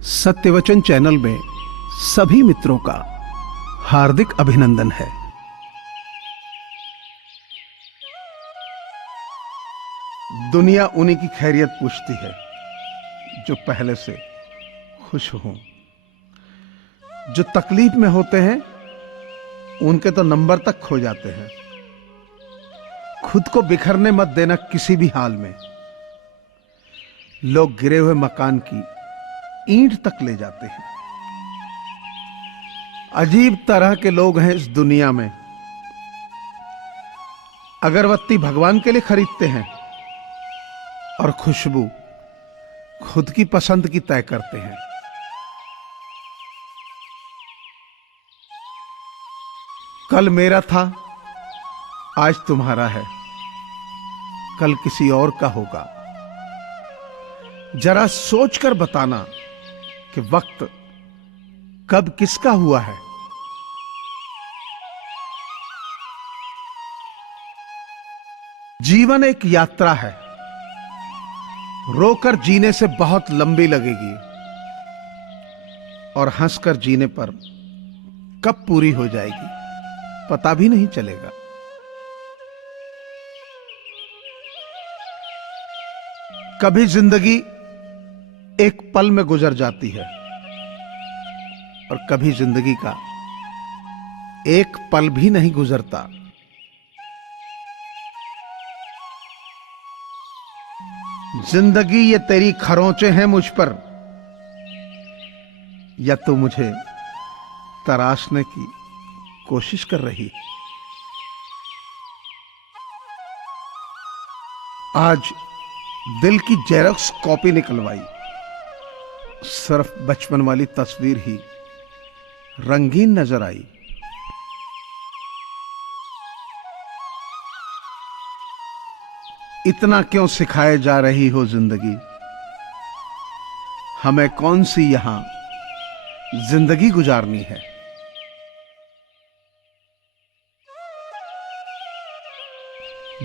सत्यवचन channel में सभी मित्रों का हार्दिक अभिनंदन है। दुनिया उन्हीं की खैरियत पूछती है जो पहले से खुश हों। जो तकलीफ में होते हैं उनके तो नंबर तक खो जाते हैं। खुद को बिखरने मत देना किसी भी हाल में। लोग गिरे हुए मकान की ईंट तक ले जाते हैं। अजीब तरह के लोग हैं इस दुनिया में। अगरबत्ती भगवान के लिए खरीदते हैं और खुशबू खुद की पसंद की तय करते हैं। कल मेरा था, आज तुम्हारा है, कल किसी और का होगा। जरा सोचकर बताना कि वक्त कब किसका हुआ है। जीवन एक यात्रा है, रोकर जीने से बहुत लंबी लगेगी और हंसकर जीने पर कब पूरी हो जाएगी पता भी नहीं चलेगा। कभी जिंदगी एक पल में गुजर जाती है और कभी जिंदगी का एक पल भी नहीं गुजरता। जिंदगी ये तेरी खरोंचे हैं मुझ पर, या तू मुझे तराशने की कोशिश कर रही। आज दिल की जेरॉक्स कॉपी निकलवाई, सिर्फ बचपन वाली तस्वीर ही रंगीन नजर आई। इतना क्यों सिखाए जा रही हो जिंदगी, हमें कौन सी यहां जिंदगी गुजारनी है।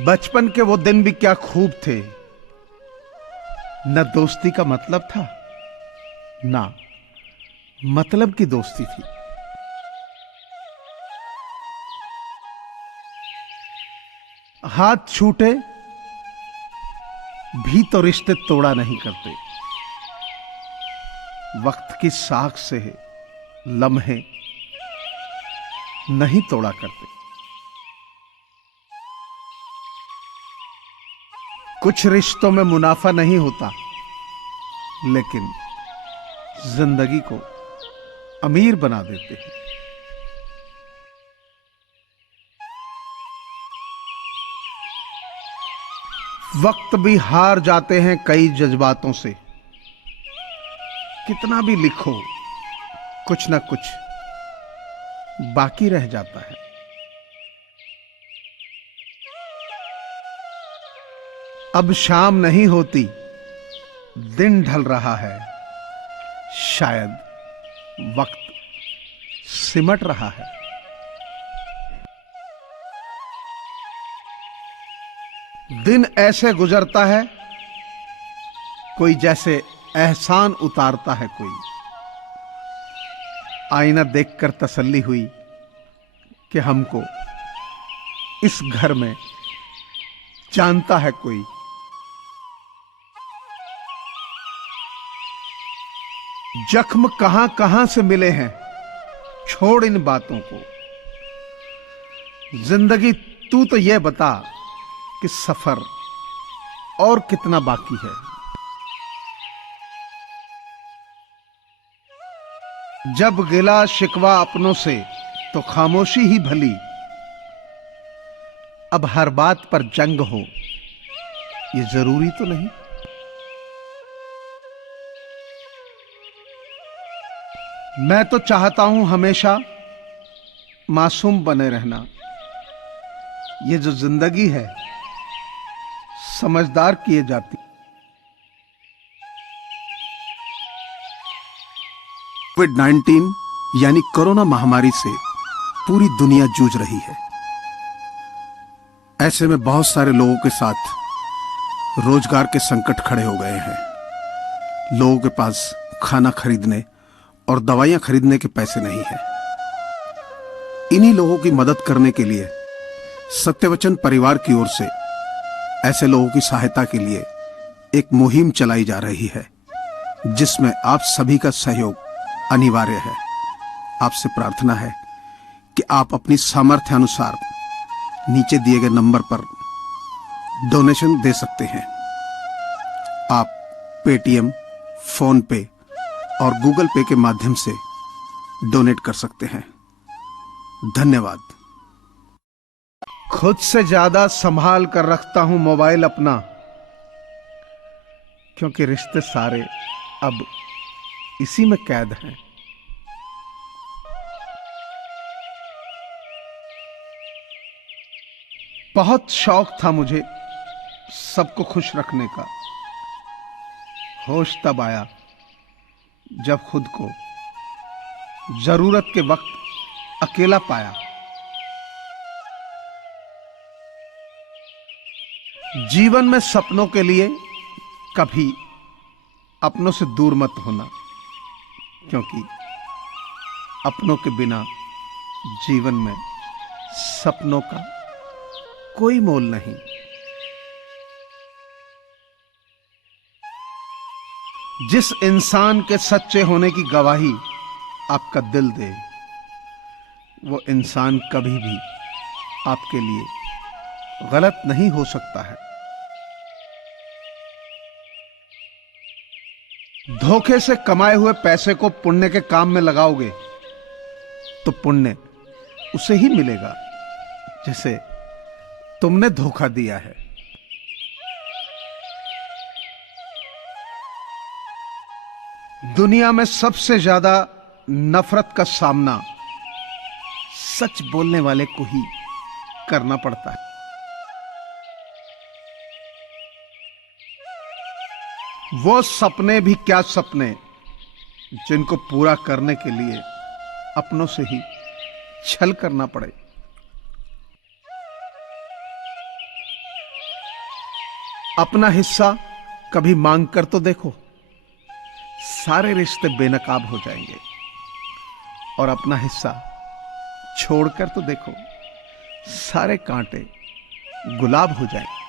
बचपन के वो दिन भी क्या खूब थे। न दोस्ती का मतलब था, ना मतलब की दोस्ती थी। हाथ छूटे भी तो रिश्ते तोड़ा नहीं करते। वक्त की साख से लम्हे नहीं तोड़ा करते। कुछ रिश्तों में मुनाफा नहीं होता, लेकिन जिंदगी को अमीर बना देते हैं। वक्त भी हार जाते हैं कई जज्बातों से। कितना भी लिखो, कुछ ना कुछ बाकी रह जाता है। अब शाम नहीं होती, दिन ढल रहा है। शायद वक्त सिमट रहा है। दिन ऐसे गुजरता है कोई जैसे एहसान उतारता है कोई। आईना देखकर तसल्ली हुई कि हमको इस घर में जानता है कोई। जख्म कहां कहां से मिले हैं, छोड़ इन बातों को। जिंदगी तू तो ये बता कि सफर और कितना बाकी है। जब गिला शिकवा अपनों से तो खामोशी ही भली। अब हर बात पर जंग हो ये जरूरी तो नहीं। मैं तो चाहता हूं हमेशा मासूम बने रहना। ये जो जिंदगी है समझदार किए जाती। कोविड-19 यानी कोरोना महामारी से पूरी दुनिया जूझ रही है। ऐसे में बहुत सारे लोगों के साथ रोजगार के संकट खड़े हो गए हैं। लोगों के पास खाना खरीदने और दवाइयां खरीदने के पैसे नहीं है। इन्हीं लोगों की मदद करने के लिए सत्यवचन परिवार की ओर से ऐसे लोगों की सहायता के लिए एक मुहिम चलाई जा रही है, जिसमें आप सभी का सहयोग अनिवार्य है। आपसे प्रार्थना है कि आप अपनी सामर्थ्य अनुसार नीचे दिए गए नंबर पर डोनेशन दे सकते हैं। आप पेटीएम, फोन पे और गूगल पे के माध्यम से डोनेट कर सकते हैं। धन्यवाद। खुद से ज्यादा संभाल कर रखता हूं मोबाइल अपना, क्योंकि रिश्ते सारे अब इसी में कैद हैं। बहुत शौक था मुझे सबको खुश रखने का। होश तब आया जब खुद को जरूरत के वक्त अकेला पाया। जीवन में सपनों के लिए कभी अपनों से दूर मत होना, क्योंकि अपनों के बिना जीवन में सपनों का कोई मोल नहीं। जिस इंसान के सच्चे होने की गवाही आपका दिल दे, वो इंसान कभी भी आपके लिए गलत नहीं हो सकता है। धोखे से कमाए हुए पैसे को पुण्य के काम में लगाओगे तो पुण्य उसे ही मिलेगा जिसे तुमने धोखा दिया है। दुनिया में सबसे ज्यादा नफरत का सामना सच बोलने वाले को ही करना पड़ता है। वो सपने भी क्या सपने जिनको पूरा करने के लिए अपनों से ही छल करना पड़े। अपना हिस्सा कभी मांग कर तो देखो, सारे रिश्ते बेनकाब हो जाएंगे। और अपना हिस्सा छोड़कर तो देखो, सारे कांटे गुलाब हो जाएंगे।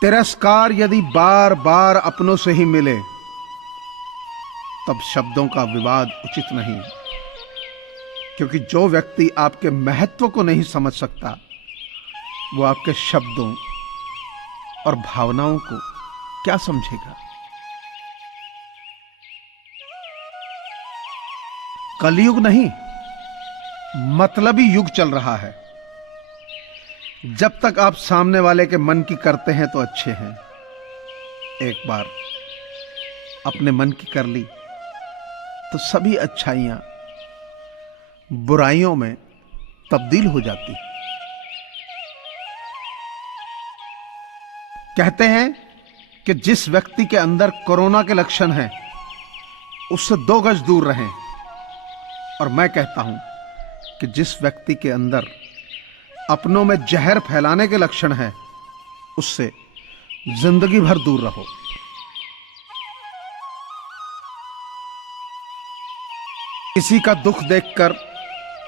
तिरस्कार यदि बार बार अपनों से ही मिले, तब शब्दों का विवाद उचित नहीं, क्योंकि जो व्यक्ति आपके महत्व को नहीं समझ सकता, वो आपके शब्दों और भावनाओं को क्या समझेगा। कलयुग नहीं, मतलबी युग चल रहा है। जब तक आप सामने वाले के मन की करते हैं तो अच्छे हैं, एक बार अपने मन की कर ली तो सभी अच्छाइयां बुराइयों में तब्दील हो जाती। कहते हैं कि जिस व्यक्ति के अंदर कोरोना के लक्षण हैं, उससे 2 गज दूर रहें। और मैं कहता हूं कि जिस व्यक्ति के अंदर अपनों में जहर फैलाने के लक्षण हैं, उससे जिंदगी भर दूर रहो। किसी का दुख देखकर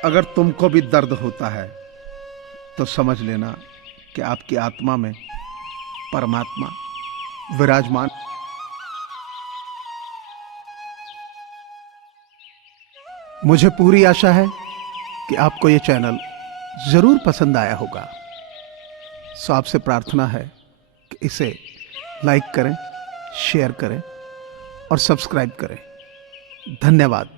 अगर तुमको भी दर्द होता है, तो समझ लेना कि आपकी आत्मा में परमात्मा विराजमान। मुझे पूरी आशा है कि आपको यह चैनल जरूर पसंद आया होगा। सो आपसे प्रार्थना है कि इसे लाइक करें, शेयर करें और सब्सक्राइब करें। धन्यवाद।